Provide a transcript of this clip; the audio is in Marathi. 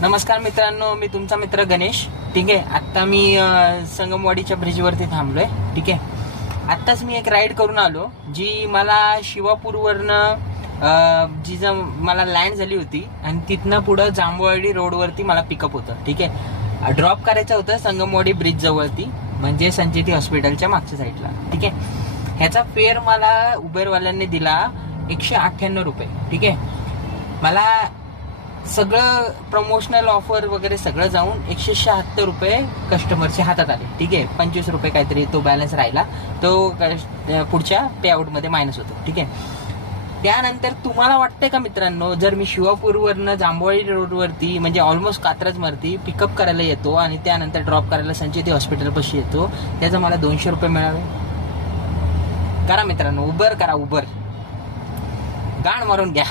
नमस्कार मित्रांनो, मी तुमचा मित्र गणेश. ठीक आहे, आत्ता मी संगमवाडीच्या ब्रिजवरती थांबलोय. ठीक आहे, आत्ताच मी एक राईड करून आलो जी मला शिवापूरवरनं मला लँड झाली होती आणि तिथनं पुढं जांभूळवाडी रोडवरती मला पिकअप होतं. ठीक आहे, ड्रॉप करायचं होतं संगमवाडी ब्रिज जवळती, म्हणजे संचेती हॉस्पिटलच्या मागच्या साईडला. ठीक आहे, ह्याचा फेअर मला उबेरवाल्यांनी दिला 198 रुपये. ठीक आहे, मला सगळं प्रमोशनल ऑफर वगैरे सगळं जाऊन 176 रुपये कस्टमरच्या हातात आले. ठीक आहे, 25 रुपये काहीतरी तो बॅलन्स राहिला, तो पुढच्या पेआउटमध्ये मायनस होतो. ठीक आहे, त्यानंतर तुम्हाला वाटतंय का मित्रांनो, जर मी शिवापूरवरनं जांभूळवाडी रोडवरती म्हणजे ऑलमोस्ट कात्रजवरती पिकअप करायला येतो आणि त्यानंतर ड्रॉप करायला संचेती हॉस्पिटलपाशी येतो, त्याचं मला 200 रुपये मिळावे? करा मित्रांनो, उबर करा, उबर गाण मारून घ्या.